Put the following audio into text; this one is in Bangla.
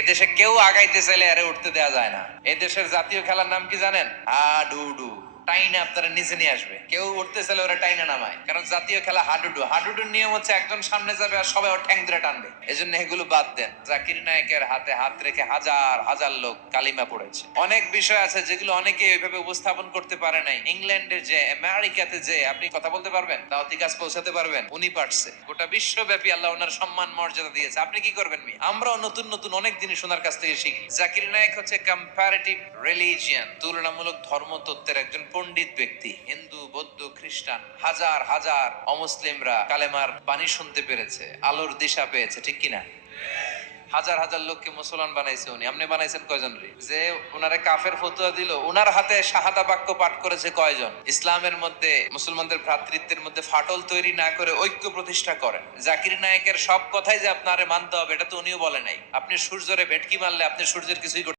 এদেশে কেউ আগাইতে চাইলে আরে উঠতে দেওয়া যায় না। এদেশের জাতীয় খেলার নাম কি জানেন? হাডুডু। টাইনা আপনারা নিচে নিয়ে আসবে। কেউ উঠতে চাইলে ওরা টাইনা নামায়, কারণ জাতীয় খেলা হাডুডু। হাডুডুর নিয়ম হচ্ছে একজন সামনে যাবে আর সবাই ওর ঠ্যাং ধরে টানবে। এজন্য এগুলো বাদ দেন। জাকির নায়েকের হাতে হাত রেখে হাজার হাজার লোক কালিমা পড়েছে। অনেক বিষয় আছে যেগুলো অনেকে ওইভাবে উপস্থাপন করতে পারে নাই। ইংল্যান্ডে যে, আমেরিকাতে যে আপনি কথা বলতে পারবেন, দাওয়াতি কাজ পৌঁছাতে পারবেন, উনি পারছে। গোটা বিশ্বব্যাপী আল্লাহ ওনার সম্মান মর্যাদা দিয়েছে। আপনি কি করবেন? আমরাও নতুন নতুন অনেক জিনিস ওনার কাছ থেকে শিখি। জাকির নায়েক হচ্ছে কম্পারেটিভ রিলিজিয়ান, তুলনামূলক ধর্মতত্ত্বের একজন পণ্ডিত ব্যক্তি। হিন্দু, বৌদ্ধ, খ্রিস্টান হাজার হাজার অমুসলিমরা কালেমার বাণী শুনতে পেরেছে, আলোর দিশা পেয়েছে, ঠিক কিনা? হাজার হাজার লোককে মুসলমান বানাইছে উনি। আপনি বানাইছেন কয়জন রে? যে উনারে কাফের ফতোয়া দিল, উনার হাতে শাহাদা বাক্য পাঠ করেছে কয়জন? ইসলামের মধ্যে মুসলমানদের ভ্রাতৃত্বের মধ্যে ফাটল তৈরি না করে ঐক্য প্রতিষ্ঠা করেন। জাকির নায়েকের সব কথাই যে আপনারে মানতে হবে এটা তো উনিও বলে নাই। আপনি সূর্যরে ভেটকি মারলে আপনি সূর্যের কিছুই